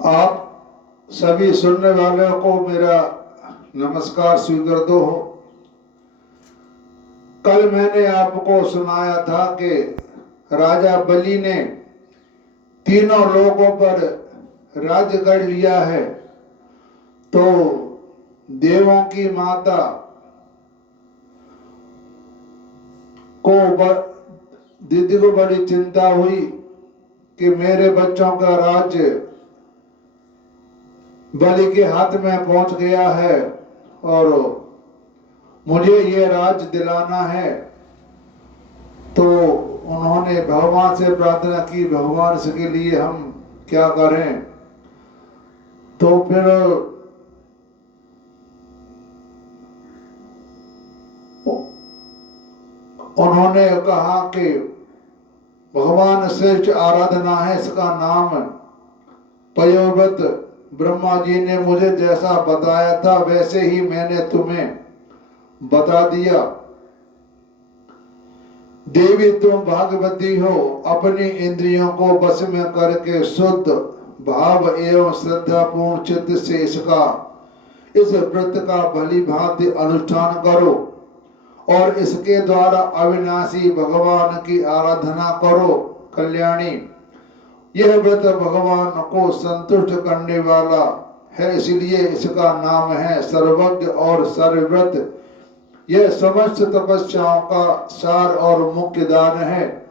आप सभी सुनने वालों को मेरा नमस्कार स्वीकार दो हो। कल मैंने आपको सुनाया था कि राजा बलि ने तीनों लोगों पर राज्य कर लिया है, तो देवों की माता को दीदी को बड़ी चिंता हुई कि मेरे बच्चों का राज्य बलि के हाथ में पहुंच गया है और मुझे ये राज्य दिलाना है। तो उन्होंने भगवान से प्रार्थना की, भगवान इसके लिए हम क्या करें। तो फिर उन्होंने कहा कि भगवान श्रेष्ठ आराधना है, इसका नाम पयोव्रत। ब्रह्मा जी ने मुझे जैसा बताया था वैसे ही मैंने तुम्हें बता दिया। देवी तुम भागवती हो, अपनी इंद्रियों को वश में करके शुद्ध भाव एवं श्रद्धा पूर्ण चित्त से इस व्रत का भली भांति अनुष्ठान करो और इसके द्वारा अविनाशी भगवान की आराधना करो। कल्याणी, यह व्रत भगवान को संतुष्ट करने वाला है, इसलिए इसका नाम है सर्वज्ञ और सर्वव्रत। यह समस्त तपस्याओं का सार और मुख्य दान है,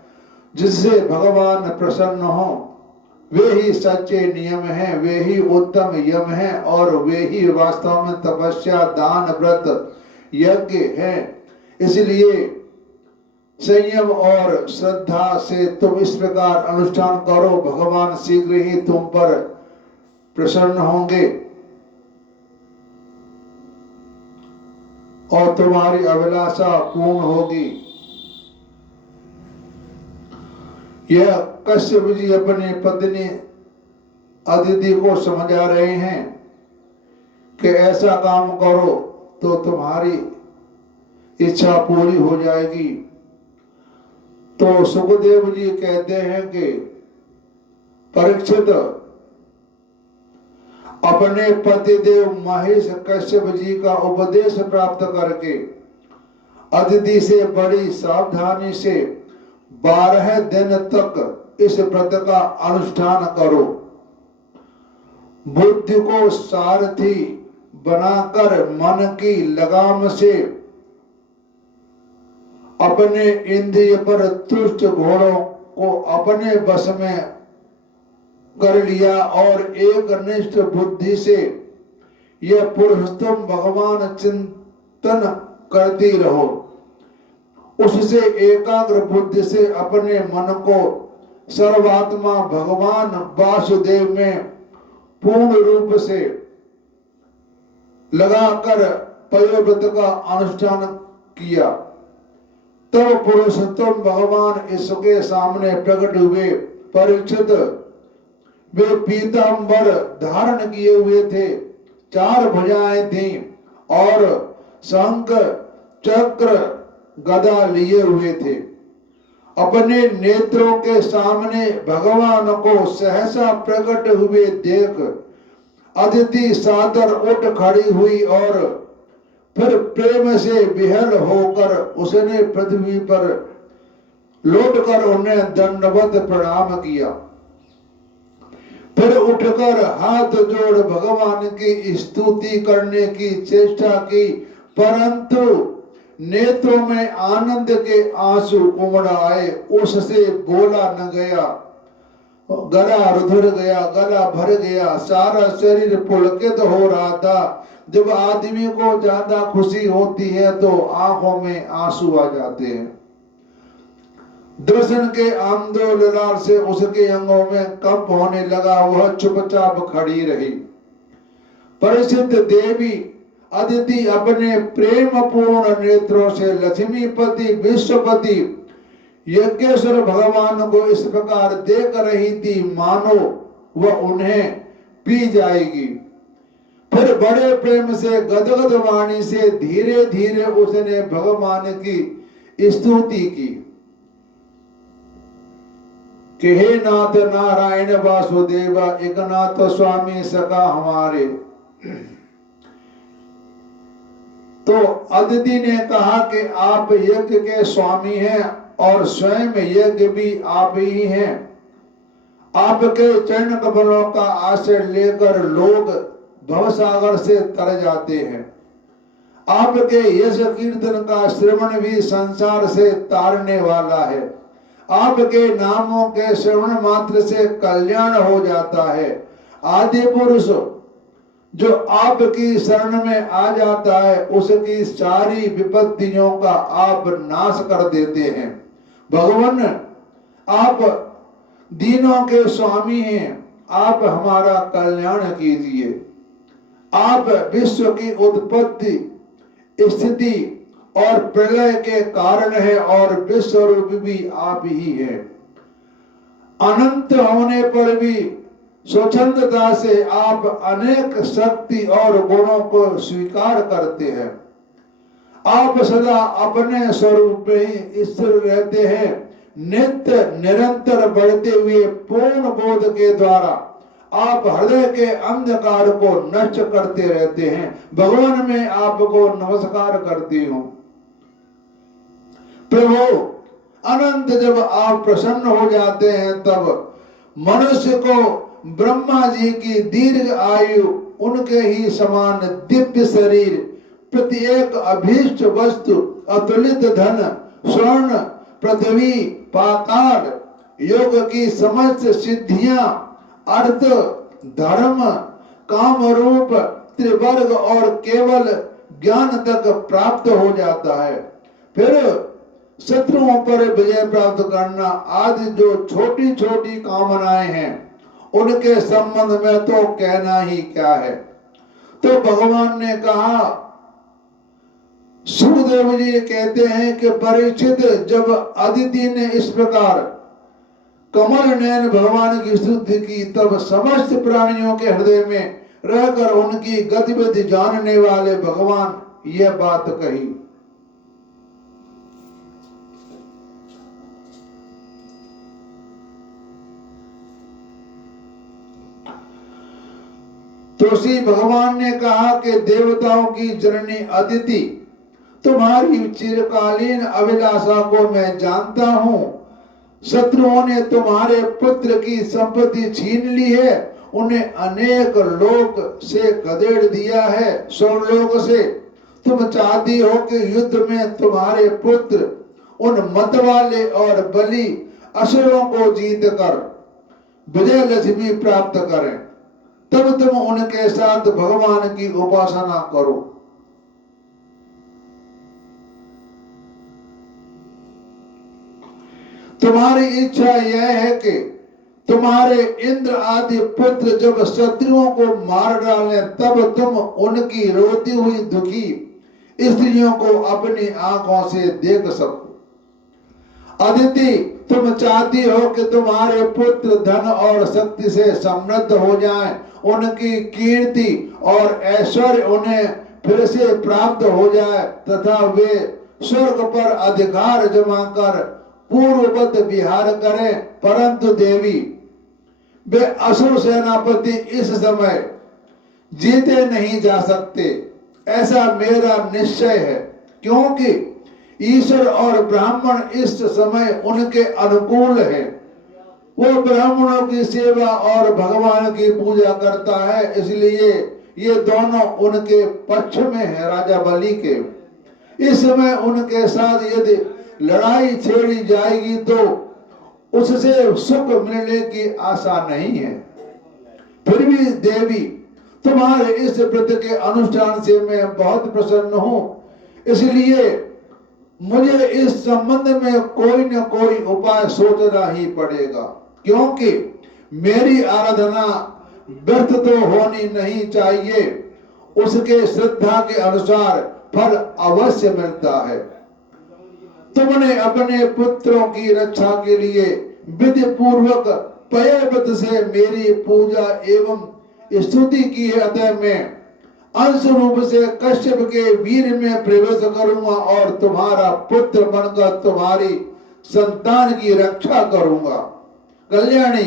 जिससे भगवान प्रसन्न हो। वे ही सच्चे नियम हैं, वे ही उत्तम यम हैं और वे ही वास्तव में तपस्या, दान, व्रत, यज्ञ हैं। इसलिए संयम और श्रद्धा से तुम इस प्रकार अनुष्ठान करो, भगवान शीघ्र ही तुम पर प्रसन्न होंगे और तुम्हारी अभिलाषा पूर्ण होगी। यह कश्यप जी अपनी पत्नी अदिति को समझा रहे हैं कि ऐसा काम करो तो तुम्हारी इच्छा पूरी हो जाएगी। तो सुखदेव जी कहते हैं कि परीक्षित, अपने पतिदेव महेश कश्यप जी का उपदेश प्राप्त करके अदिति से बड़ी सावधानी से 12 दिन तक इस व्रत का अनुष्ठान करो। बुद्धि को सारथी बनाकर मन की लगाम से अपने इंद्रिय पर तुष्ट घोड़ों को अपने वश में कर लिया और एक निष्ठ बुद्धि से यह पुरुषोत्तम भगवान चिंतन करती रहो। उससे एकाग्र बुद्धि से अपने मन को सर्वात्मा भगवान वासुदेव में पूर्ण रूप से लगाकर पयोव्रत का अनुष्ठान किया। तब पुरुषोत्तम भगवान इसके सामने प्रकट हुए। परीक्षित, वे पीतांबर धारण किए हुए थे, 4 भुजाएं थीं और शंख, चक्र, गदा लिए हुए थे। अपने नेत्रों के सामने भगवान को सहसा प्रकट हुए देख अदिति सादर उठ खड़ी हुई और फिर प्रेम से विहल होकर उसने पृथ्वी पर लौटकर उन्हें दंडवत प्रणाम किया। फिर उठकर हाथ जोड़ भगवान की स्तुति करने की चेष्टा की, परंतु नेत्रों में आनंद के आंसू उमड़ आए। उससे बोला न गया, गला रुधिर गया, गला भर गया, सारा शरीर पुलकित हो रहा था। जब आदमी को ज्यादा खुशी होती है तो आंखों में आंसू आ जाते हैं। दर्शन के आंदोलन से उसके अंगों में कंप होने लगा, वह चुपचाप खड़ी रही। परिचित देवी अदिति अपने प्रेम पूर्ण नेत्रों से लक्ष्मीपति विश्वपति यज्ञेश्वर भगवान को इस प्रकार देख रही थी मानो वह उन्हें पी जाएगी। फिर बड़े प्रेम से गदगद वाणी से धीरे धीरे उसने भगवान की स्तुति की। कि हे नाथ नारायण वासुदेव एकनाथ स्वामी सका हमारे। तो अदिति ने कहा कि आप यज्ञ के स्वामी हैं और स्वयं यज्ञ भी आप ही हैं। आपके चरण कमलों का आश्रय लेकर लोग भवसागर से तर जाते हैं। आपके यश कीर्तन का श्रवण भी संसार से तारने वाला है। आपके नामों के श्रवण मात्र से कल्याण हो जाता है। आदि पुरुष जो आपकी शरण में आ जाता है उसकी सारी विपत्तियों का आप नाश कर देते हैं। भगवान आप दीनों के स्वामी हैं, आप हमारा कल्याण कीजिए। आप विश्व की उत्पत्ति, स्थिति और प्रलय के कारण है और विश्व रूप भी आप ही है। अनंत होने पर भी स्वच्छंदता से आप अनेक शक्ति और गुणों को स्वीकार करते हैं। आप सदा अपने स्वरूप में ही स्थिर रहते हैं। नित्य निरंतर बढ़ते हुए पूर्ण बोध के द्वारा आप हृदय के अंधकार को नष्ट करते रहते हैं। भगवान मैं आपको नमस्कार करती हूँ। प्रभु अनंत जब आप प्रसन्न हो जाते हैं तब मनुष्य को ब्रह्मा जी की दीर्घ आयु, उनके ही समान दिव्य शरीर, प्रत्येक अभीष्ट वस्तु, अतुलित धन, स्वर्ण, पृथ्वी, पाताल, योग की समस्त सिद्धियां, अर्थ, धर्म, काम रूप, त्रिवर्ग और केवल ज्ञान तक प्राप्त हो जाता है। फिर शत्रुओं पर विजय प्राप्त करना आदि जो छोटी छोटी कामनाएं हैं उनके संबंध में तो कहना ही क्या है। तो भगवान ने कहा, सुखदेव जी कहते हैं कि परीक्षित जब अदिति ने इस प्रकार कमल नयन भगवान की स्तुति की तब समस्त प्राणियों के हृदय में रहकर उनकी गतिविधि जानने वाले भगवान यह बात कही। तो श्री भगवान ने कहा कि देवताओं की जननी अदिति, तुम्हारी चिरकालीन अभिलाषा को मैं जानता हूँ। शत्रुओं ने तुम्हारे पुत्र की संपत्ति छीन ली है, उन्हें अनेक लोक से खदेड़ दिया है, स्वर्गलोक से। तुम चाहती हो कि युद्ध में तुम्हारे पुत्र उन मतवाले और बलि असुरों को जीत कर विजय लक्ष्मी प्राप्त करें, तब तुम उनके साथ भगवान की उपासना करो। तुम्हारी इच्छा यह है कि तुम्हारे इंद्र आदि पुत्र जब शत्रुओं को मार डालें तब तुम उनकी रोती हुई दुखी स्त्रियों को अपनी आंखों से देख सको। अदिति, तुम चाहती हो कि तुम्हारे पुत्र धन और शक्ति से समृद्ध हो जाएं, उनकी कीर्ति और ऐश्वर्य उन्हें फिर से प्राप्त हो जाए तथा वे स्वर्ग पर अधिकार जमा कर पूर्ववत विहार करें। परंतु देवी, वे असुर सेनापति इस समय जीते नहीं जा सकते, ऐसा मेरा निश्चय है, क्योंकि ईश्वर और ब्राह्मण इस समय उनके अनुकूल है। वो ब्राह्मणों की सेवा और भगवान की पूजा करता है, इसलिए ये दोनों उनके पक्ष में है, राजा बलि के। इस समय उनके साथ यदि लड़ाई छेड़ी जाएगी तो उससे सुख मिलने की आशा नहीं है। फिर भी देवी, तुम्हारे इस व्रत के अनुष्ठान से मैं बहुत प्रसन्न हूँ, इसलिए मुझे इस संबंध में कोई न कोई उपाय सोचना ही पड़ेगा, क्योंकि मेरी आराधना व्यर्थ तो होनी नहीं चाहिए, उसके श्रद्धा के अनुसार फल अवश्य मिलता है। तुमने अपने पुत्रों की रक्षा के लिए विधि पूर्वक पयव्रत से मेरी पूजा एवं स्तुति की है, अतः मैं अंश रूप से कश्यप के वीर में प्रवेश करूंगा और तुम्हारा पुत्र बनकर तुम्हारी संतान की रक्षा करूंगा। कल्याणी,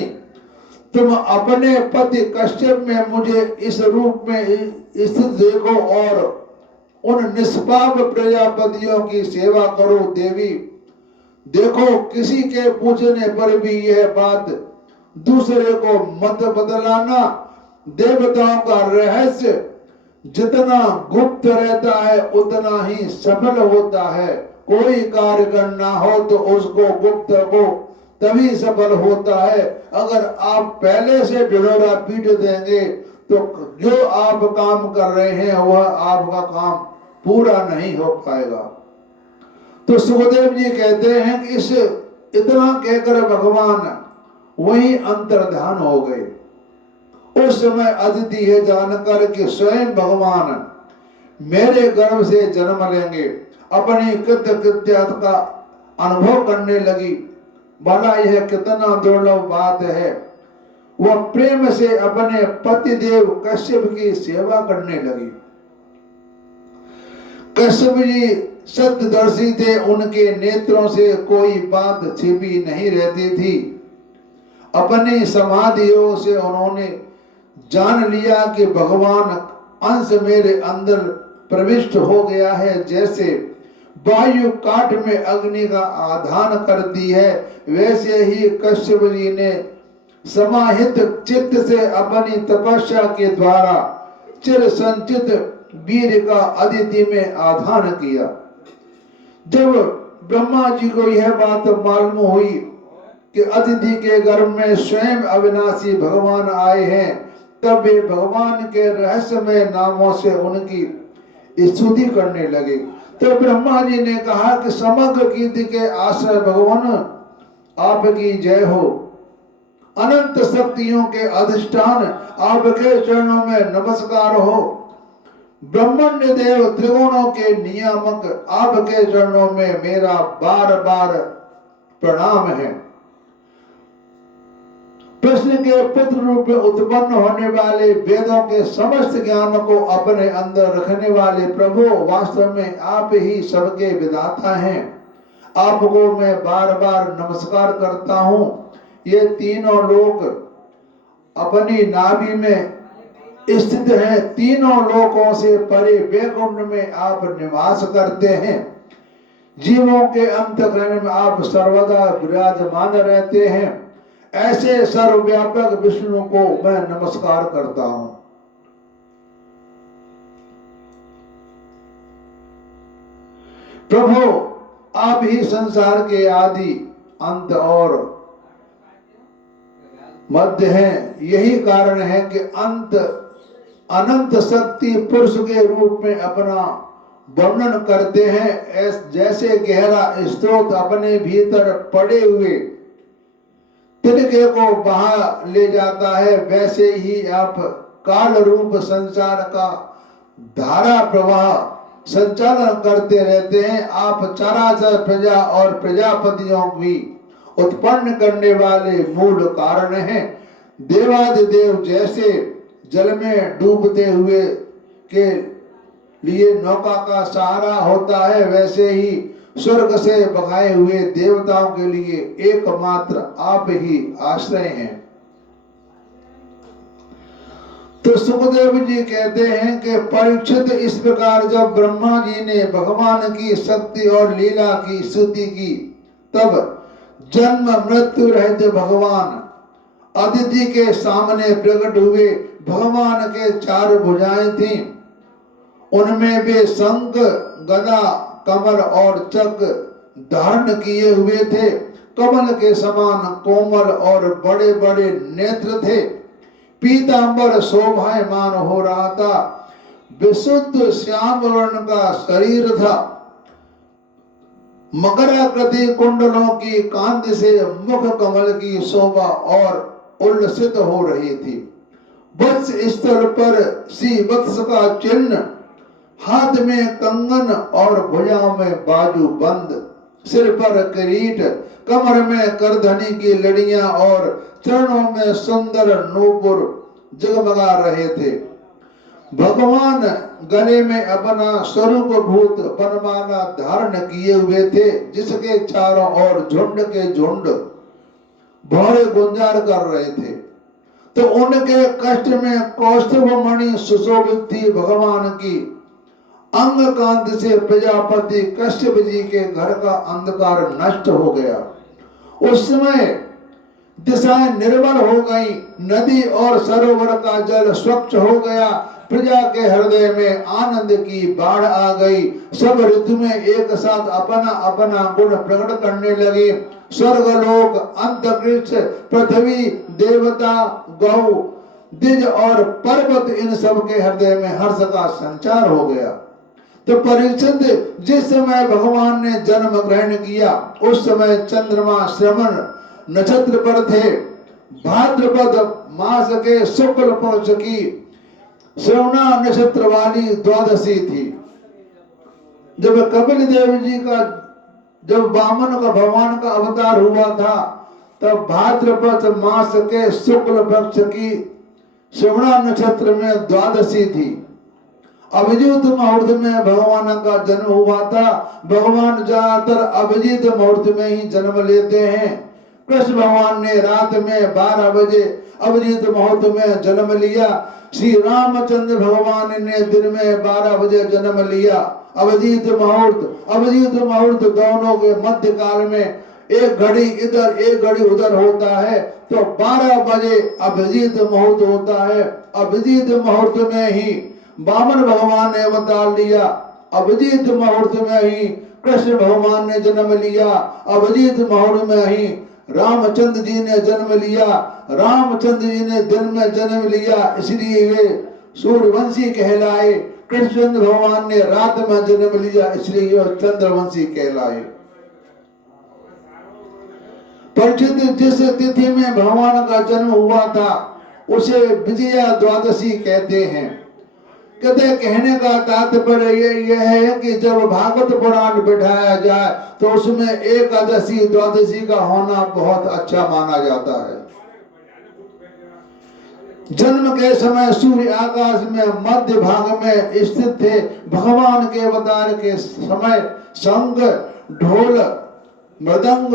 तुम अपने पति कश्यप में मुझे इस रूप में स्थित देखो और उन निष्पाप प्रजापतियों की सेवा करो। देवी, देखो किसी के पूछने पर भी यह बात दूसरे को मत बतलाना। देवताओं का रहस्य जितना गुप्त रहता है उतना ही सफल होता है। कोई कार्य करना हो तो उसको गुप्त को तभी सफल होता है। अगर आप पहले से ढिढोरा पीट देंगे तो जो आप काम कर रहे हैं वह आपका काम पूरा नहीं हो पाएगा। तो सुखदेव जी कहते हैं कि इस इतना कहकर भगवान वही अंतर्ध्यान हो गए। उस समय अदिति है जानकर कि स्वयं भगवान मेरे गर्भ से जन्म लेंगे, अपनी कृतकृत्यता का अनुभव करने लगी। भला यह कितना दुर्लभ बात है। वह प्रेम से अपने पति देव कश्यप की सेवा करने लगी। कश्यप जी सत्यदर्शी थे, उनके नेत्रों से कोई बात छिपी नहीं रहती थी। अपनी समाधियों से उन्होंने जान लिया कि भगवान अंश मेरे अंदर प्रविष्ट हो गया है। जैसे वायु काठ में अग्नि का आधान करती है, वैसे ही कश्यप जी ने समाहित चित्त से अपनी तपस्या के द्वारा चिर संचित वीर का अदिति में आधान किया। जब ब्रह्मा जी को यह बात मालूम हुई कि अदिति के गर्भ में स्वयं अविनाशी भगवान आए हैं, तब वे भगवान के रहस्यमय नामों से उनकी स्तुति करने लगे। तो ब्रह्मा जी ने कहा कि समग्र कीर्ति के आश्रय भगवान आपकी जय हो। अनंत शक्तियों के अधिष्ठान आपके चरणों में नमस्कार हो। ब्रह्मण्य देव त्रिगुणों के नियामक आपके चरणों में मेरा बार बार प्रणाम है। कृष्ण के पुत्र रूप में उत्पन्न होने वाले वेदों के समस्त ज्ञान को अपने अंदर रखने वाले प्रभु, वास्तव में आप ही सबके विधाता हैं। आपको मैं बार बार नमस्कार करता हूँ। ये तीनों लोक अपनी नाभि में स्थित हैं। तीनों लोकों से परे वैकुंठ में आप निवास करते हैं। जीवों के अंतःकरण में आप सर्वदा विराजमान रहते हैं। ऐसे सर्वव्यापक विष्णु को मैं नमस्कार करता हूं। प्रभु, आप ही संसार के आदि अंत और मध्य हैं। यही कारण है कि अनंत शक्ति पुरुष के रूप में अपना वर्णन करते हैं। जैसे गहरा स्रोत अपने भीतर पड़े हुए तिनके को बहा ले जाता है, वैसे ही आप काल रूप संसार का धारा प्रवाह संचालन करते रहते हैं। आप चराचर प्रजा और प्रजापतियों भी उत्पन्न करने वाले मूल कारण हैं। देवादिदेव जैसे जल में डूबते हुए के लिए नौका का सहारा होता है, वैसे ही स्वर्ग से बगाए हुए देवताओं के लिए एकमात्र आप ही आश्रय हैं। तो सुखदेव जी कहते हैं कि परीक्षित, इस प्रकार जब ब्रह्मा जी ने भगवान की शक्ति और लीला की स्तुति की, तब जन्म मृत्यु रहित भगवान अदिति के सामने प्रकट हुए। भगवान के चार भुजाएं थीं, उनमें वे शंख, गदा, कमल और चक्र धारण किए हुए थे। कमल के समान कोमल और बड़े बड़े नेत्र थे। पीतांबर शोभायमान हो रहा था। विशुद्ध श्याम वर्ण का शरीर था। मकराकृति कुंडलों की कांति से मुख कमल की शोभा और उल्लसित हो रही थी। वत्स स्थल पर सी वत्स का चिन्ह, हाथ में कंगन और भुजाओं में बाजू बंद, सिर पर किरीट, कमर में करधनी की लड़ियां और चरणों में सुंदर नूपुर जगमगा रहे थे। भगवान गले में अपना स्वरूप भूत वनमाला धारण किए हुए थे, जिसके चारों ओर झुंड के झुंड भौरे गुंजार कर रहे थे। तो उनके कष्ट में कौस्तुभ मणि सुशोभित थी भगवान की। अंग कांत से प्रजापति कश्यप जी के घर का अंधकार नष्ट हो गया। उस समय दिशाएं निर्मल हो गई, नदी और सरोवर का जल स्वच्छ हो गया, प्रजा के हृदय में आनंद की बाढ़ आ गई। सब ऋतु में एक साथ अपना अपना गुण प्रकट करने लगे। स्वर्गलोक, अंतरिक्ष, पृथ्वी, देवता, गौ, द्विज और पर्वत, इन सब के हृदय में हर्ष का संचार हो गया। तो परीक्षित, जिस समय भगवान ने जन्म ग्रहण किया उस समय चंद्रमा श्रवण नक्षत्र पर थे। भाद्रपद मास के शुक्ल पक्ष की श्रवणा नक्षत्र वाली द्वादशी थी। जब कपिल देव जी का, जब वामन का भगवान का अवतार हुआ था, तब भाद्रपद मास के शुक्ल पक्ष की श्रवणा नक्षत्र में द्वादशी थी। अभिजीत मुहूर्त में भगवान का जन्म हुआ था। भगवान ज्यादातर अभिजीत मुहूर्त में ही जन्म लेते हैं। कृष्ण भगवान ने रात में 12 बजे अभिजीत मुहूर्त में जन्म लिया। श्री रामचंद्र भगवान ने दिन में 12 बजे जन्म लिया। अभिजीत मुहूर्त दोनों के मध्य काल में एक घड़ी इधर एक घड़ी उधर होता है, तो 12 बजे अभिजीत मुहूर्त होता है। अभिजीत मुहूर्त में ही वामन भगवान ने अवतार लिया। अभिजीत मुहूर्त में ही कृष्ण भगवान ने जन्म लिया। अभिजीत मुहूर्त में ही रामचंद्र जी ने जन्म लिया। रामचंद्र जी ने दिन में जन्म लिया, इसलिए वे सूर्यवंशी कहलाए। कृष्ण भगवान ने रात में जन्म लिया, इसलिए वे चंद्रवंशी कहलाए। परीक्षित, जिस तिथि में भगवान का जन्म हुआ था उसे विजया द्वादशी कहते हैं। कहने का तात्पर्य यह है कि जब भागवत पुराण बिठाया जाए तो उसमें एकादशी द्वादशी का होना बहुत अच्छा माना जाता है। जन्म के समय सूर्य आकाश में मध्य भाग में स्थित थे। भगवान के अवतार के समय शंख, ढोल, मृदंग,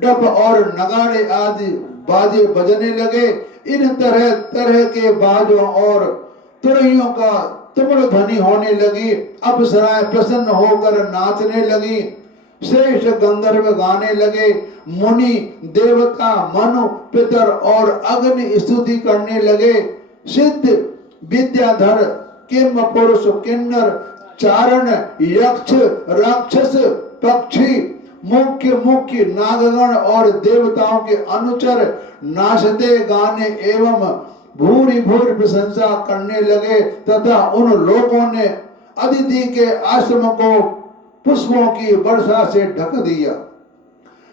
डप और नगाड़े आदि बाजे बजने लगे। इन तरह तरह के बाजों और तुरहियों का तुमुल ध्वनि होने लगी। अप्सराएं प्रसन्न होकर नाचने लगी। श्रेष्ठ गंधर्व गाने लगे। मुनि, देवता, मनु, पितर और अग्नि स्तुति करने लगे। सिद्ध, विद्याधर, किम पुरुष, किन्नर, चारण, यक्ष, राक्षस, पक्षी, मुख्य नागगण और देवताओं के अनुचर नाचते गाने एवं भूरी भूरी प्रशंसा करने लगे तथा उन लोगों ने अदिति के आश्रम को पुष्पों की वर्षा से ढक दिया।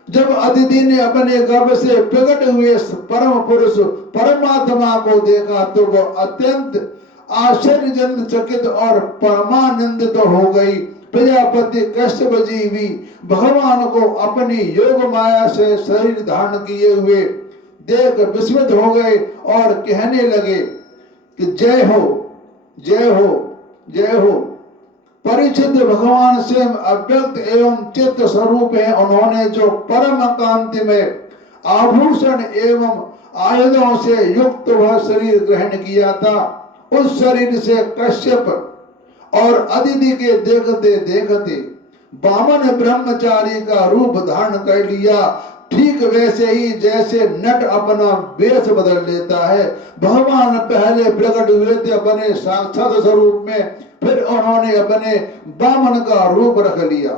जब अदिति ने अपने गर्भ से प्रकट हुए परम पुरुष परमात्मा को देखा तो वह अत्यंत आश्चर्यजनक चकित और परमानंदित हो गई। प्रजापति कश्यप जी भी भगवान को अपनी योग माया से शरीर धारण किए हुए देख विस्मित हो गए और कहने लगे कि जय हो, जय हो, जय हो। परीक्षित, भगवान स्वयं अव्यक्त एवं चित्त स्वरूप है। उन्होंने जो परम कांति में आभूषण एवं आयुधों से युक्त वह शरीर ग्रहण किया था, उस शरीर से कश्यप और अदिति के देखते देखते वामन ब्रह्मचारी का रूप धारण कर लिया। ठीक वैसे ही जैसे नट अपना वेश बदल लेता है। भगवान पहले प्रकट हुए थे अपने साक्षात स्वरूप में, फिर उन्होंने अपने वामन का रूप रख लिया।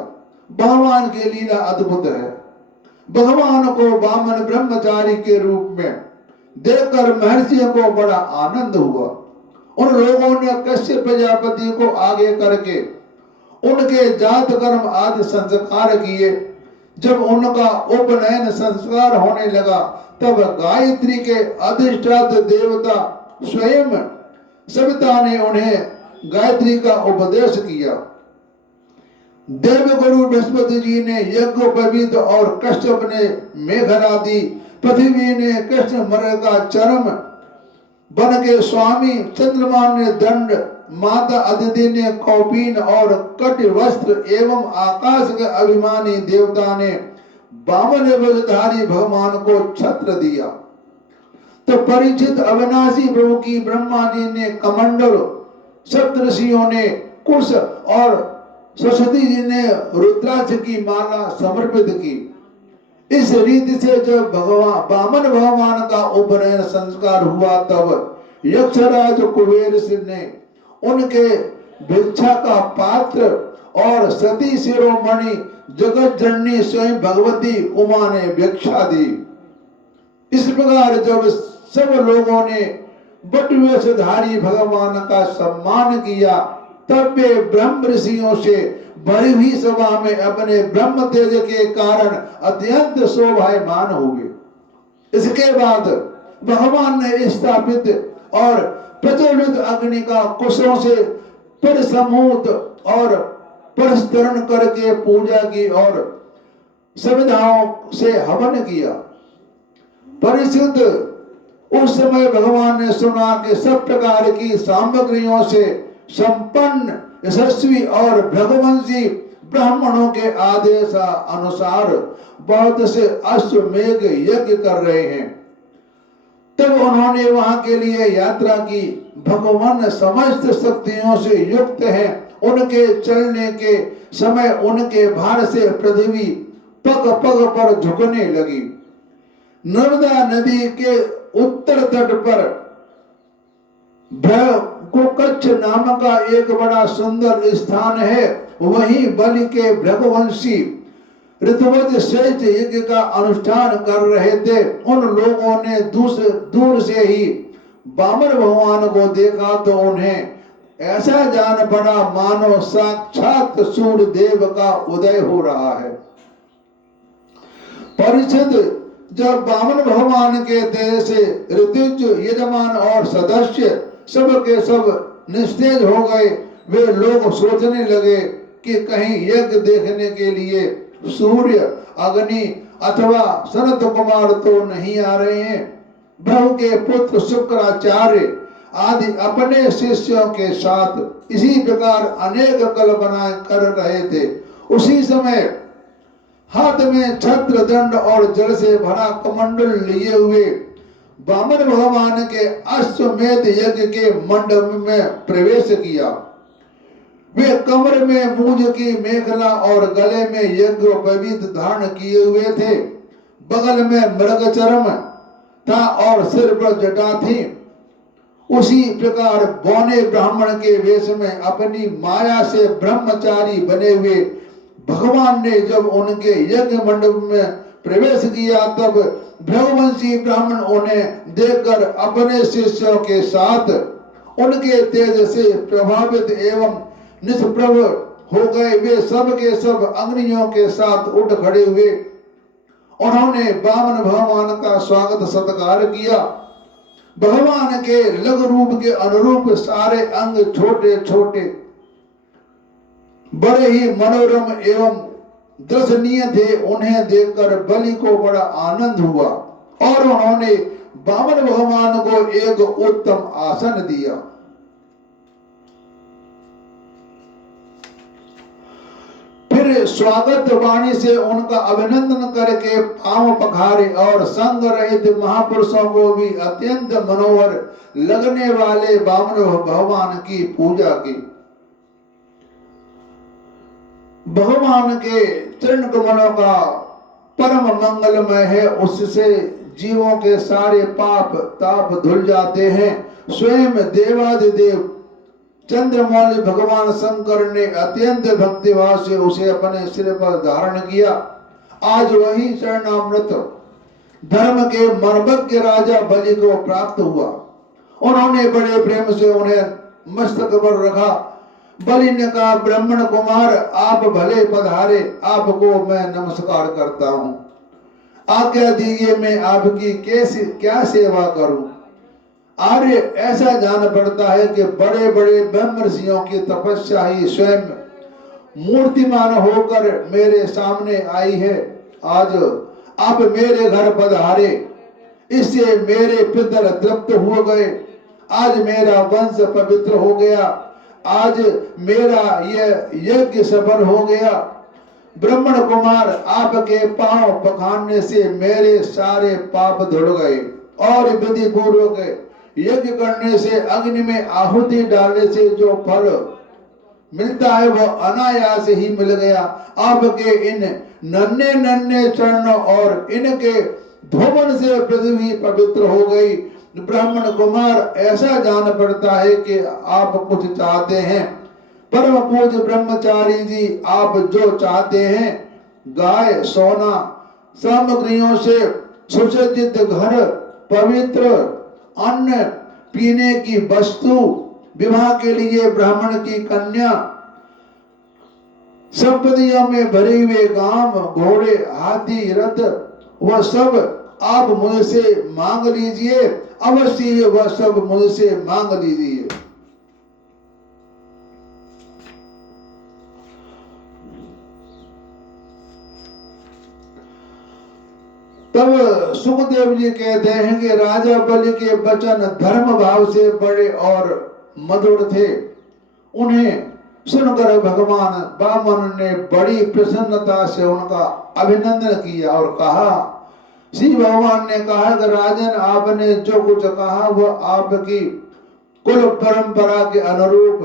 भगवान की लीला अद्भुत है। भगवान को वामन ब्रह्मचारी के रूप में देखकर महर्षियों को बड़ा आनंद हुआ। उन लोगों ने कश्यप प्रजापति को आगे करके उनके जात कर्म आदि संस्कार किए। जब उनका उपनयन संस्कार होने लगा तब गायत्री के अधिष्ठात्र देवता स्वयं सविता ने उन्हें गायत्री का उपदेश किया। देवगुरु बृहस्पति जी ने यज्ञोपवीत और कश्यप ने मेघनादी, पृथ्वी ने कृष्ण मर्ग का चरम, वन के स्वामी चंद्रमा ने दंड, माता अदिति ने कौपीन और कट वस्त्र एवं आकाश के अभिमानी देवता ने बामन वज्रधारी भगवान को छत्र दिया। तो परीक्षित अविनाशी प्रभु की ब्रह्मा जी ने कमंडल, सप्तऋषियों ने कुश और सरस्वती जी ने रुद्राक्ष की माला समर्पित की। इस रीति से जब बामन भगवान का उपनयन संस्कार हुआ तब यक्षराज कुबेर सिंह ने उनके भिक्षा का पात्र और सती शिरोमणि जगत जननी स्वयं भगवती उमा ने भिक्षा दी। इस प्रकार जब सब लोगों ने बटवेशधारी भगवान का सम्मान किया तब वे ब्रह्म ऋषियों से भरी हुई सभा में अपने ब्रह्म तेज के कारण अत्यंत शोभायमान हो गए। इसके बाद भगवान ने स्थापित और प्रज्वलित अग्नि का कुशों से परिसमूत और परस्तरण करके पूजा की और सविधाओं से हवन किया। परिषद उस समय भगवान ने सुना कि सब प्रकार की सामग्रियों से संपन्न यशस्वी और भृगुवंशी ब्राह्मणों के आदेश अनुसार बहुत से अश्वमेघ यज्ञ कर रहे हैं। तब उन्होंने वहां के लिए यात्रा की। भगवान समस्त शक्तियों से युक्त हैं। उनके चलने के समय उनके भार से पृथ्वी पग पग पर झुकने लगी। नर्मदा नदी के उत्तर तट पर भृगुकच्छ नामक का एक बड़ा सुंदर स्थान है। वहीं बलि के भृगुवंशी ऋतुवत श्रेष्ठ यज्ञ का अनुष्ठान कर रहे थे। उन लोगों ने दूर से ही बामन भगवान को देखा तो उन्हें ऐसा जान पड़ा मानो साक्षात सूर्य देव का उदय हो रहा है। परिषद जब बामन भगवान के तेज से ऋतुज यजमान और सदस्य सब के सब निस्तेज हो गए। वे लोग सोचने लगे कि कहीं यज्ञ देखने के लिए सूर्य, अग्नि अथवा सनत कुमार तो नहीं आ रहे हैं। भृगु के पुत्र शुक्राचार्य आदि अपने शिष्यों के साथ इसी प्रकार अनेक कल्पनाएं कर रहे थे। उसी समय हाथ में छत्र, दंड और जल से भरा कमंडल लिए हुए बामन भगवान के अश्वमेध यज्ञ के मंडप में प्रवेश किया। वे कमर में मूंज की मेखला और गले में यज्ञोपवीत धारण किए हुए थे। बगल में मृगचर्म था और सिर पर जटा थी। उसी प्रकार बौने ब्राह्मण के वेश में अपनी माया से ब्रह्मचारी बने हुए भगवान ने जब उनके यज्ञ मंडप में प्रवेश किया तब भृगुवंशी ब्राह्मण उन्हें देखकर अपने शिष्यों के साथ उनके तेज से प्रभावित एवं निष्प्रभ हो गए। वे सब के सब अग्नियों के साथ उठ खड़े हुए। उन्होंने बामन भगवान का स्वागत सत्कार किया। भगवान के लघु रूप के अनुरूप सारे अंग छोटे छोटे बड़े ही मनोरम एवं दर्शनीय थे। उन्हें देखकर बलि को बड़ा आनंद हुआ और उन्होंने बामन भगवान को एक उत्तम आसन दिया। फिर स्वागत वाणी से उनका अभिनंदन करके पांव पखारे और संग रहित महापुरुषों को भी अत्यंत मनोहर लगने वाले बामन भगवान की पूजा की। भगवान के चरण कमलों का परम मंगलमय है। उससे जीवों के सारे पाप ताप धुल जाते हैं। स्वयं देवादिदेव चंद्रमौली भगवान शंकर ने अत्यंत भक्तिभाव से उसे अपने सिर पर धारण किया। आज वही चरणामृत धर्म के मर्मज्ञ राजा बलि को प्राप्त हुआ। उन्होंने बड़े प्रेम से उन्हें मस्तक पर रखा। बलि ने कहा, ब्राह्मण कुमार आप भले पधारे, आपको मैं नमस्कार करता हूँ। आज्ञा दीजिए मैं आपकी क्या सेवा करूं। आर्य ऐसा जान पड़ता है कि बड़े बड़े ब्रह्म ऋषियों की तपस्या ही स्वयं मूर्तिमान होकर मेरे सामने आई है। आज आप मेरे घर पधारे, इससे मेरे पितर तृप्त हो गए। आज मेरा वंश पवित्र हो गया। आज मेरा यह यज्ञ सफल हो गया। ब्राह्मण कुमार आपके पांव पखानने से मेरे सारे पाप धुल गए और विधि पूर्वक यज्ञ करने से अग्नि में आहुति डालने से जो फल मिलता है वो अनायास ही मिल गया। आपके इन नन्हे नन्हे चरणों और इनके धोवन से पृथ्वी पवित्र हो गई। ब्राह्मण कुमार ऐसा जान पड़ता है कि आप कुछ चाहते हैं। परम पूज्य ब्रह्मचारी जी, आप जो चाहते हैं, गाय सोना सामग्रियों से सुसज्जित घर, पवित्र अन्न, पीने की वस्तु, विवाह के लिए ब्राह्मण की कन्या, संपत्तियों में भरे हुए गांव, घोड़े, हाथी, रथ, वह सब आप मुझसे मांग लीजिए, अवश्य वह सब मुझसे मांग लीजिए। तब सुखदेव जी कहते हैं कि राजा बलि के वचन धर्म भाव से बड़े और मधुर थे। उन्हें सुनकर भगवान वामन ने बड़ी प्रसन्नता से उनका अभिनंदन किया और कहा, श्री भगवान ने कहा कि राजन, आपने जो कुछ कहा वह आपकी कुल परंपरा के अनुरूप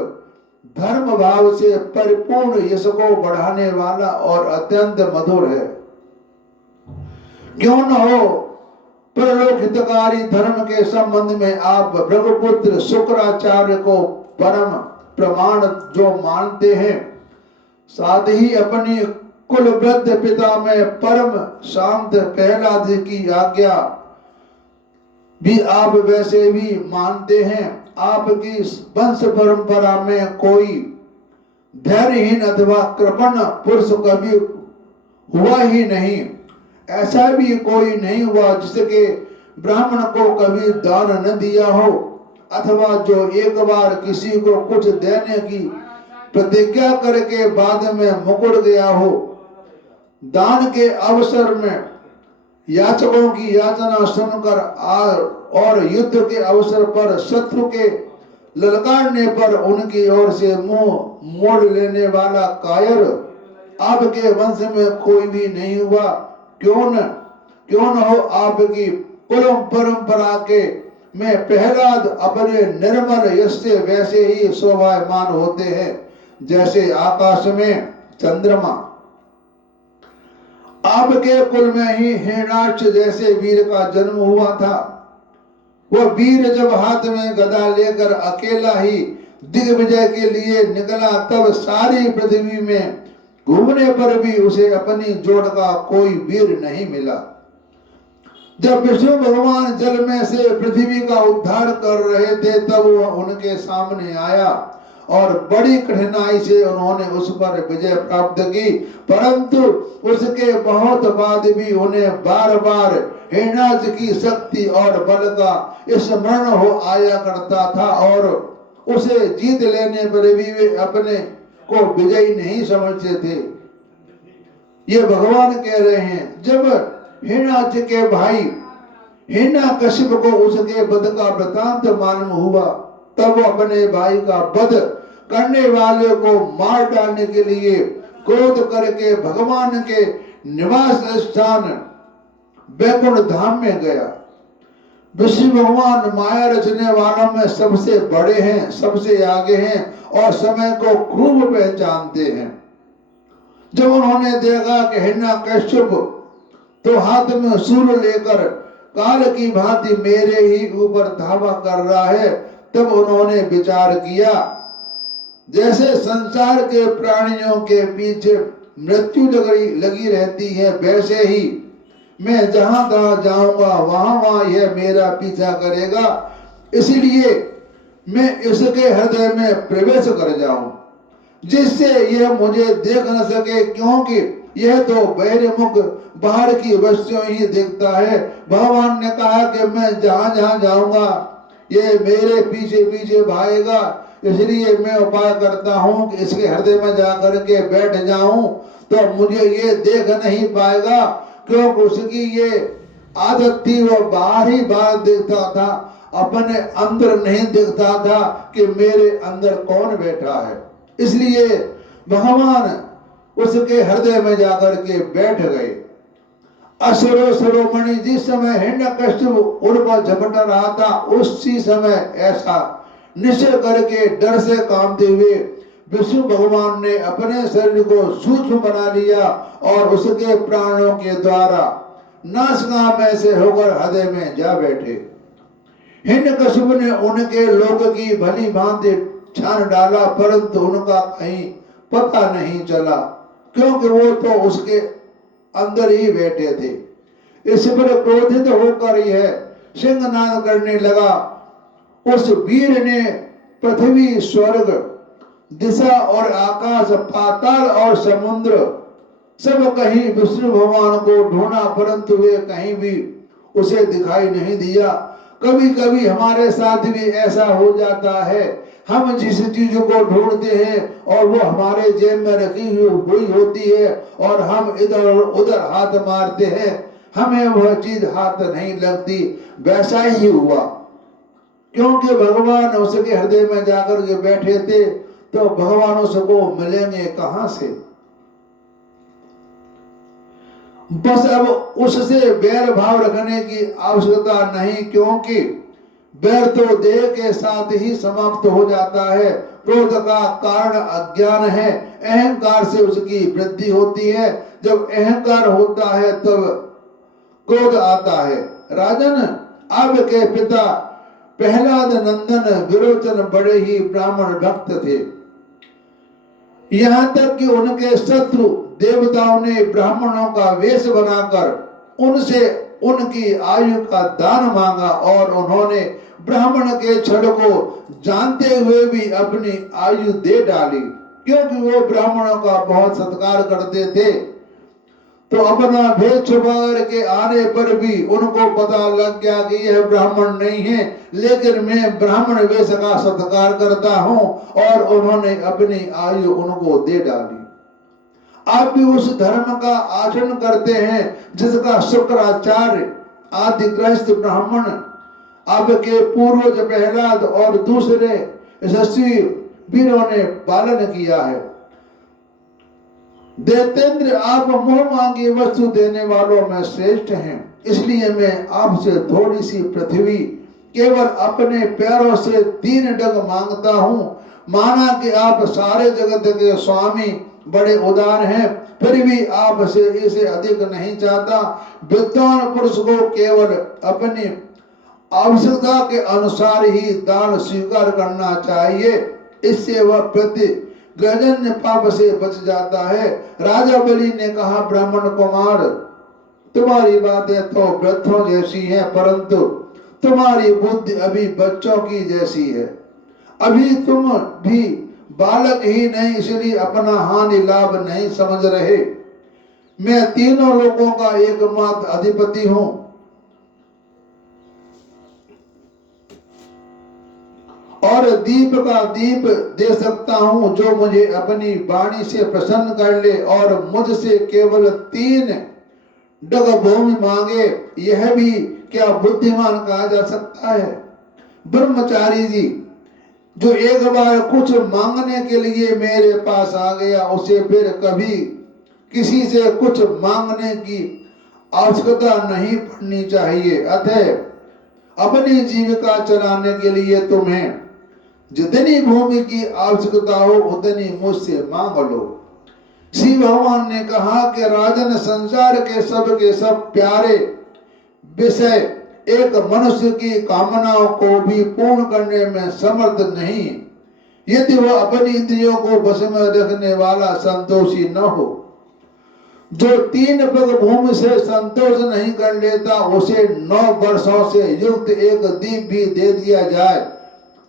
धर्म भाव से परिपूर्ण यश को बढ़ाने वाला और अत्यंत मधुर है। क्यों न हो, परलोक हितकारी धर्म के संबंध में आप भृगुपुत्र शुक्राचार्य को परम प्रमाण जो मानते हैं, साथ ही अपनी कुल वृद्ध पिता में परम शांत प्रहलाद की आज्ञा भी आप वैसे भी मानते हैं। आपकी वंश परंपरा में कोई धैर्यहीन अथवा कृपण पुरुष कभी हुआ ही नहीं। ऐसा भी कोई नहीं हुआ जिसके ब्राह्मण को कभी दान न दिया हो, अथवा जो एक बार किसी को कुछ देने की प्रतिज्ञा करके बाद में मुकुड़ गया हो। दान के अवसर में याचकों की याचना सुनकर और युद्ध के अवसर पर शत्रु के ललकारने पर उनकी ओर से मुंह मोड़ लेने वाला कायर आपके वंश में कोई भी नहीं हुआ। क्यों न हो, आपकी कुल परंपरा के में प्रहलाद अपने निर्मल यश से वैसे ही शोभायमान होते हैं जैसे आकाश में चंद्रमा। आपके कुल में ही हिरण्याक्ष जैसे वीर का जन्म हुआ था। वह वीर जब हाथ में गदा लेकर अकेला ही दिग्विजय के लिए निकला, तब सारी पृथ्वी में घूमने पर भी उसे अपनी जोड़ का कोई वीर नहीं मिला। जब विष्णु भगवान जल में से पृथ्वी का उद्धार कर रहे थे, तब वह उनके सामने आया और बड़ी कठिनाई से उन्होंने उस पर विजय प्राप्त की, परंतु उसके बहुत बाद भी उन्हें बार बार हिरण्याक्ष की शक्ति और बल का स्मरण हो आया करता था और उसे जीत लेने पर भी वे अपने को विजयी नहीं समझते थे। ये भगवान कह रहे हैं, जब हिरण्याक्ष के भाई हिरण्यकशिप को उसके वध का वृतांत मालूम हुआ, तब वो अपने भाई का वध करने वाले को मार डालने के लिए क्रोध करके भगवान के निवास स्थान वैकुंठ धाम में गया। विष्णु भगवान माया रचने वालों में सबसे बड़े हैं, सबसे आगे हैं और समय को खूब पहचानते हैं। जब उन्होंने देखा कि हिरण्यकशिप तो हाथ में सूल लेकर काल की भांति मेरे ही ऊपर धावा कर रहा है, तब उन्होंने विचार किया, जैसे संसार के प्राणियों के पीछे मृत्यु लगी रहती है, वैसे ही मैं जहां तहां जाऊंगा वहां यह मेरा पीछा करेगा। इसलिए मैं इसके हृदय में प्रवेश कर जाऊं, जिससे यह मुझे देख न सके, क्योंकि यह तो बहिर्मुख बाहर की वस्तुएं ही देखता है। भगवान ने कहा कि मैं जहां जहां जाऊंगा ये मेरे पीछे पीछे भागेगा, इसलिए मैं उपाय करता हूं कि इसके हृदय में जाकर के बैठ जाऊं तो मुझे ये देख नहीं पाएगा, क्योंकि उसकी ये आदत थी, वो बाहर ही बाहर देखता था, अपने अंदर नहीं देखता था कि मेरे अंदर कौन बैठा है। इसलिए भगवान उसके हृदय में जाकर के बैठ गए। असुरो शिरोमणि जिस समय हिरण्यकश्यप उन पर झपट रहा था, उसी समय ऐसा निश्चय करके डर से कांपते हुए विष्णु भगवान ने अपने शरीर को सूक्ष्म बना लिया और उसके प्राणों के द्वारा नासिका में से होकर हृदय में जा बैठे। हिरण्यकश्यप ने उनके लोक की भली भांति छान डाला, परंतु उनका कहीं पता नहीं चला, क्योंकि वो तो उसके अंदर ही बैठे थे। इस पर क्रोधित होकर यह सिंहनाद करने लगा। उस वीर ने पृथ्वी, स्वर्ग, दिशा और आकाश, पाताल और समुद्र सब कहीं विष्णु भगवान को ढूंढा, परंतु वे कहीं भी उसे दिखाई नहीं दिया। कभी कभी हमारे साथ भी ऐसा हो जाता है, हम जिस चीज को ढूंढते हैं और वो हमारे जेब में रखी हुई होती है और हम इधर उधर हाथ मारते हैं, हमें वह चीज हाथ नहीं लगती। वैसा ही हुआ, क्योंकि भगवान उसके हृदय में जाकर के बैठे थे, तो भगवान उसको मिलेंगे कहां से। बस अब उससे बैर भाव रखने की आवश्यकता नहीं, क्योंकि बैर तो देह के साथ ही समाप्त हो जाता है। क्रोध का कारण अज्ञान है, अहंकार से उसकी वृद्धि होती है। जब अहंकार होता है तब क्रोध आता है। राजन, आपके पिता प्रहलाद नंदन विरोचन बड़े ही ब्राह्मण भक्त थे। यहाँ तक कि उनके शत्रु देवताओं ने ब्राह्मणों का वेश बनाकर उनसे उनकी आयु का दान मांगा और उन्होंने ब्राह्मण के छल को जानते हुए भी अपनी आयु दे डाली, क्योंकि वो ब्राह्मणों का बहुत सत्कार करते थे। तो अपना भेद छुपा के आने पर भी उनको पता लग गया कि यह ब्राह्मण नहीं है, लेकिन मैं ब्राह्मण वेश का सत्कार करता हूँ, और उन्होंने अपनी आयु उनको दे डाली। आप भी उस धर्म का आचरण करते हैं जिसका शुक्राचार्य आदि गृहस्थ ब्राह्मण आपके पूर्वज प्रहलाद और दूसरे यशस्वी वीरों ने पालन किया है। दैतेंद्र, आप मोह मांगी वस्तु देने वालों में श्रेष्ठ हैं, इसलिए मैं आपसे थोड़ी सी पृथ्वी केवल अपने पैरों से 3 डग मांगता हूँ। माना कि आप सारे जगत के स्वामी बड़े उदार हैं, फिर भी आपसे इसे अधिक नहीं चाहता। विद्वान पुरुष को केवल अपनी आवश्यकता के अनुसार ही दान स्वीकार करना चाहिए, इससे वह प्रति ग्रहजन्य पाप से बच जाता है। राजा बलि ने कहा, ब्राह्मण कुमार, तुम्हारी बातें तो वृद्धों जैसी हैं, परंतु तुम्हारी बुद्धि अभी बच्चों की जैसी है। अभी तुम भी बालक ही नहीं, इसलिए अपना हानि लाभ नहीं समझ रहे। मैं तीनों लोगों का एकमात्र अधिपति हूँ, और दीप का दीप दे सकता हूँ जो मुझे अपनी वाणी से प्रसन्न कर ले और मुझसे केवल 3 डग भूमि मांगे। यह भी क्या बुद्धिमान कहा जा सकता है? ब्रह्मचारी जी, जो एक बार कुछ मांगने के लिए मेरे पास आ गया, उसे फिर कभी किसी से कुछ मांगने की आवश्यकता नहीं पड़नी चाहिए। अतः अपनी जीविका चलाने के लिए तुम्हें जितनी भूमि की आवश्यकता हो उतनी मुझसे मांग लो। श्री भगवान ने कहा कि राजन, संसार के सब प्यारे विषय एक मनुष्य की कामनाओं को भी पूर्ण करने में समर्थ नहीं, यदि वह अपनी इंद्रियों को बस में रखने वाला संतोषी न हो। जो 3 पग भूमि से संतोष नहीं कर लेता, उसे 9 वर्षों से युक्त एक दीप भी दे दिया जाए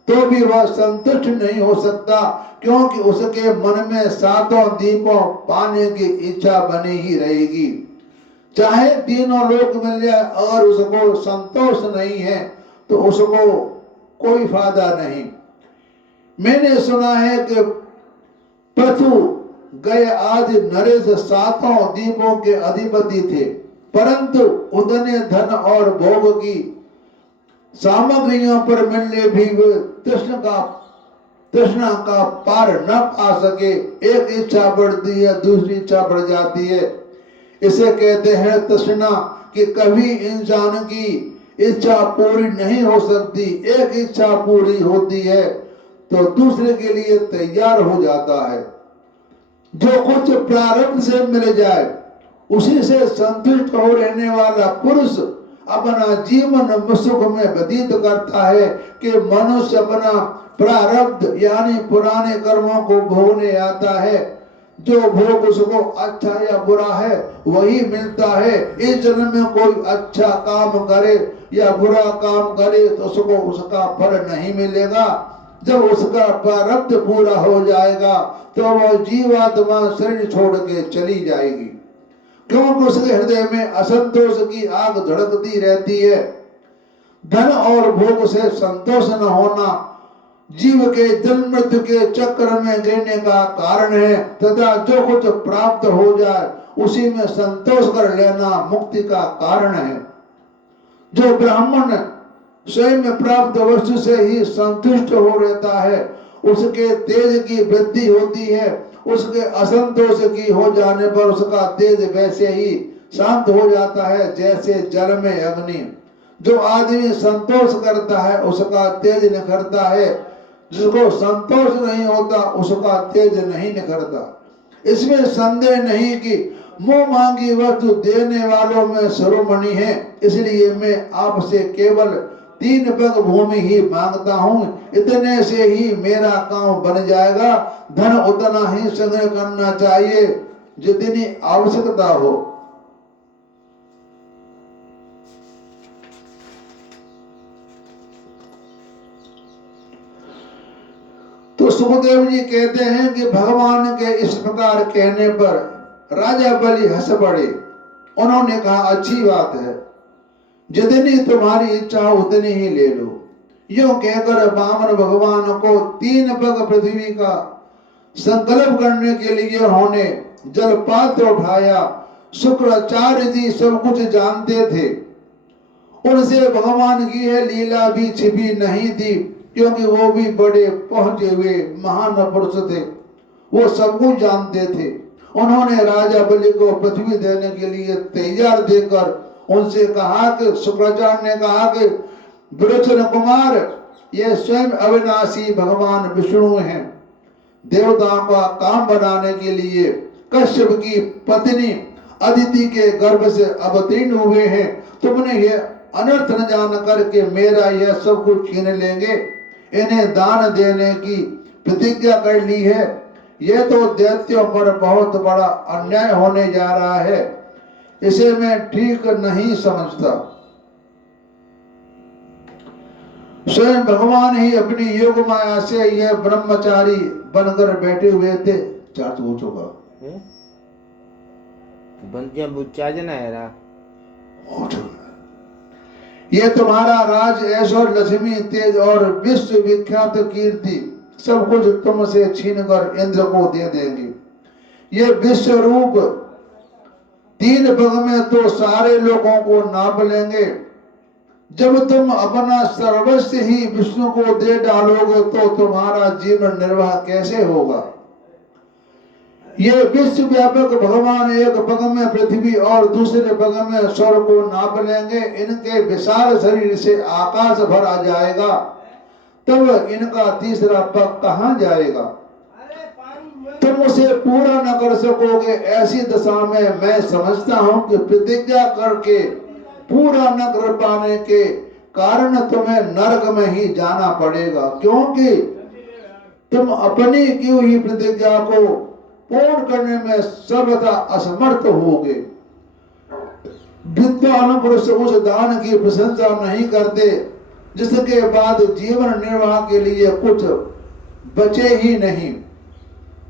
तो भी वह संतुष्ट नहीं हो सकता, क्योंकि उसके मन में 7 दीपों पाने की इच्छा बनी ही रहेगी। चाहे तीनों लोक मिल जाए, अगर उसको संतोष नहीं है तो उसको कोई फायदा नहीं। मैंने सुना है कि पृथु गए आज नरेश 7 दीपों के अधिपति थे, परंतु उतने धन और भोग की सामग्रियों पर मिलने भी वे कृष्ण का तृष्णा का पार न पा सके, एक इच्छा बढ़ती है दूसरी इच्छा बढ़ जाती है। इसे कहते हैं तृष्णा, कि कभी इंसान की इच्छा पूरी नहीं हो सकती। एक इच्छा पूरी होती है तो दूसरे के लिए तैयार हो जाता है। जो कुछ प्रारब्ध से मिल जाए उसी से संतुष्ट हो रहने वाला पुरुष अपना जीवन सुख में व्यतीत करता है, कि मनुष्य अपना प्रारब्ध यानी पुराने कर्मों को भोगने आता है। जो भोग उसको अच्छा या बुरा है वही मिलता है। इस जन्म में कोई अच्छा काम करे या बुरा काम करे तो उसको उसका फल नहीं मिलेगा। जब उसका प्रारब्ध पूरा हो जाएगा तो वह जीवात्मा शरीर छोड़ के चली जाएगी, क्योंकि उसके हृदय में असंतोष की आग धड़कती रहती है। धन और भोग से संतोष न होना जीव के जन्म मृत्यु के चक्र में गिरने का कारण है, तथा जो कुछ प्राप्त हो जाए उसी में संतोष कर लेना मुक्ति का कारण है। जो ब्राह्मण स्वयं में प्राप्त वस्तु से ही संतुष्ट हो रहता है उसके तेज की वृद्धि होती है। उसके असंतोष की हो जाने पर उसका तेज वैसे ही शांत हो जाता है जैसे जल में अग्नि। जो आदमी संतोष करता है उसका तेज निखरता है, जिसको संतोष नहीं होता उसका तेज नहीं निखरता। इसमें संदेह नहीं कि मुंह मांगी वस्तु देने वालों में शिरोमणि है। इसलिए मैं आपसे केवल 3 पग भूमि ही मांगता हूँ, इतने से ही मेरा काम बन जाएगा। धन उतना ही संग्रह करना चाहिए जितनी आवश्यकता हो। तो सुखदेव जी कहते हैं कि भगवान के इस प्रकार कहने पर राजा बलि हंस पड़े। उन्होंने कहा अच्छी बात है, जितनी तुम्हारी इच्छा हो उतनी ही ले लो। यूं कहकर वामन भगवान को 3 पग पृथ्वी का संकल्प करने के लिए उन्होंने जलपात्र उठाया। शुक्राचार्य जी सब कुछ जानते थे, उनसे भगवान की यह लीला भी छिपी नहीं थी, क्योंकि वो भी बड़े पहुंचे हुए महान पुरुष थे, वो सब कुछ जानते थे। उन्होंने राजा बलि को पृथ्वी देने के लिए तैयार देकर उनसे कहा कि शुक्राचार्य ने कहा कि विरोचन कुमार, ये स्वयं अविनाशी भगवान विष्णु हैं। देवताओं का काम बनाने के लिए कश्यप की पत्नी अदिति के गर्भ से अवतीर्ण हुए हैं। तुमने ये अनर्थ न जान करके मेरा यह सब कुछ छीन लेंगे, इन्हें दान देने की प्रतिज्ञा कर ली है। यह तो दैत्यों पर बहुत बड़ा अन्याय होने जा रहा है, इसे मैं ठीक नहीं समझता। स्वयं भगवान ही अपनी योग माया से यह ब्रह्मचारी बनकर बैठे हुए थे। चार तो हो चुका ये तुम्हारा राज ऐश्वर्य लक्ष्मी तेज और विश्व विख्यात कीर्ति सब कुछ तुमसे छीनकर इंद्र को दे देंगे। ये विश्व रूप 3 पग में तो सारे लोगों को नाप लेंगे। जब तुम अपना सर्वस्व ही विष्णु को दे डालोगे तो तुम्हारा जीवन निर्वाह कैसे होगा। ये विश्व व्यापक भगवान एक पग में पृथ्वी और दूसरे पग में स्वर्ग को नाप लेंगे। इनके विशाल शरीर से आकाश भर आ जाएगा, तब इनका तीसरा पग कहाँ जाएगा। तुम उसे पूरा न कर सकोगे। ऐसी दशा में मैं समझता हूँ कि प्रतिज्ञा करके पूरा न कर पाने के कारण तुम्हें नरक में ही जाना पड़ेगा, क्योंकि तुम अपनी की हुई प्रतिज्ञा को पूर्ण करने में सर्वथा असमर्थ होगे। विद्वान पुरुष उस दान की प्रशंसा नहीं करते जिसके बाद जीवन निर्वाह के लिए कुछ बचे ही नहीं।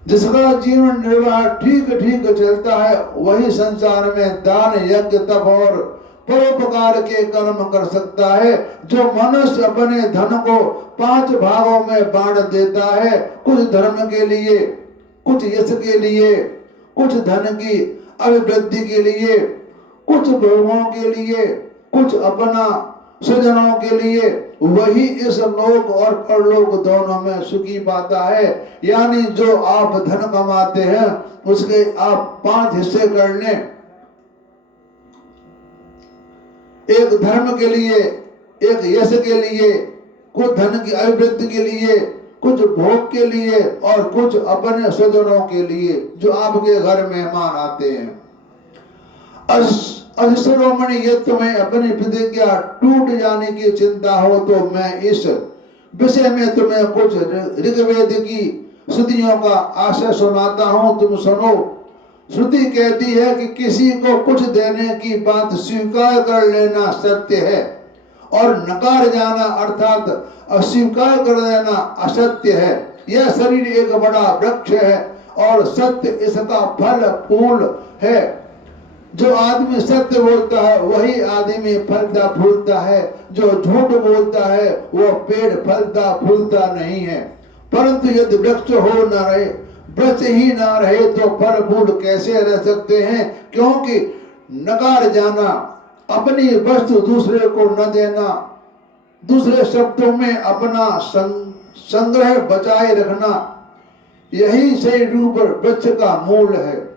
जिसका जीवन निर्वाह ठीक ठीक चलता है वही संसार में दान यज्ञ तप और परोपकार के कर्म कर सकता है। जो मनुष्य अपने धन को 5 भागों में बांट देता है, कुछ धर्म के लिए, कुछ यश के लिए, कुछ धन की अभिवृद्धि के लिए, कुछ भोगों के लिए, कुछ अपना स्वजनों के लिए, वही इस लोक और परलोक दोनों में सुखी पाता है। यानी जो आप धन कमाते हैं उसके आप 5 हिस्से कर लें, एक धर्म के लिए, एक यश के लिए, कुछ धन की अभिवृद्धि के लिए, कुछ भोग के लिए और कुछ अपने स्वजनों के लिए जो आपके घर मेहमान आते हैं। शिरोमणि, ये तुम्हें अपनी प्रतिज्ञा टूट जाने की चिंता हो तो मैं इस विषय में तुम्हें कुछ ऋग्वेद की श्रुतियों का आशय सुनाता हूं, तुम सुनो। श्रुति कहती है कि किसी को कुछ देने की बात स्वीकार कर लेना सत्य है और नकार जाना अर्थात अस्वीकार कर देना असत्य है। यह शरीर एक बड़ा वृक्ष है और सत्य इसका फल फूल है। जो आदमी सत्य बोलता है वही आदमी फलता फूलता है, जो झूठ बोलता है वह पेड़ फलता फूलता नहीं है। परंतु यदि वृक्ष हो न रहे, वृक्ष ही ना रहे तो फल फूल कैसे रह सकते हैं? क्योंकि नकार जाना, अपनी वस्तु दूसरे को न देना, दूसरे शब्दों में अपना संग्रह बचाए रखना, यही सही रूप वृक्ष का मूल है।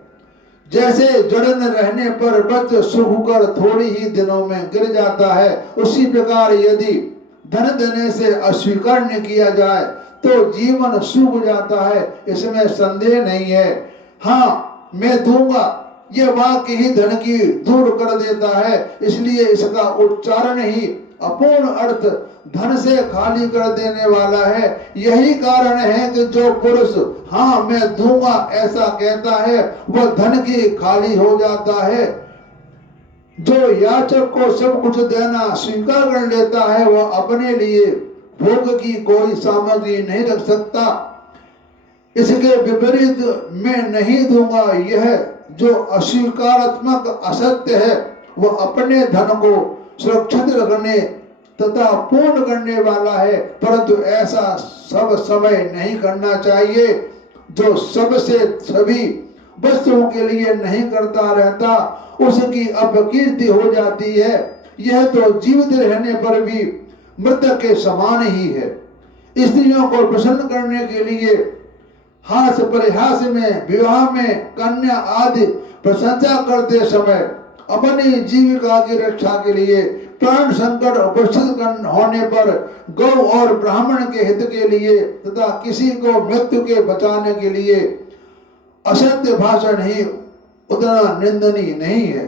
जैसे जड़ न रहने पर वृक्ष सूख कर थोड़ी ही दिनों में गिर जाता है, उसी प्रकार यदि धन देने से अस्वीकार न किया जाए तो जीवन सूख जाता है, इसमें संदेह नहीं है। हाँ, मैं दूंगा, यह वाक्य ही धन की दूर कर देता है, इसलिए इसका उच्चारण ही अपूर्ण अर्थ धन से खाली कर देने वाला है। यही कारण है कि जो पुरुष हाँ मैं दूंगा ऐसा कहता है वह धन की खाली हो जाता है। जो याचक को सब कुछ देना स्वीकार कर लेता है वह अपने लिए भोग की कोई सामग्री नहीं रख सकता। इसके विपरीत मैं नहीं दूंगा, यह जो अस्वीकारात्मक असत्य है वह अपने धन को सुरक्षित रखने तथा पूर्ण करने वाला है, परंतु ऐसा सब समय नहीं करना चाहिए। जो सबसे सभी वस्तुओं के लिए नहीं करता रहता उसकी अपकीर्ति हो जाती है। यह तो जीवित रहने पर भी मृतक के समान ही है। स्त्रियों को प्रसन्न करने के लिए हास परिहास में, विवाह में, कन्या आदि प्रशंसा करते समय, अपनी जीविका की रक्षा के लिए, प्राण संकट उपस्थित होने पर, गौ और ब्राह्मण के हित के लिए तथा किसी को मृत्यु के बचाने के लिए असत्य भाषण ही उतना निंदनीय नहीं है।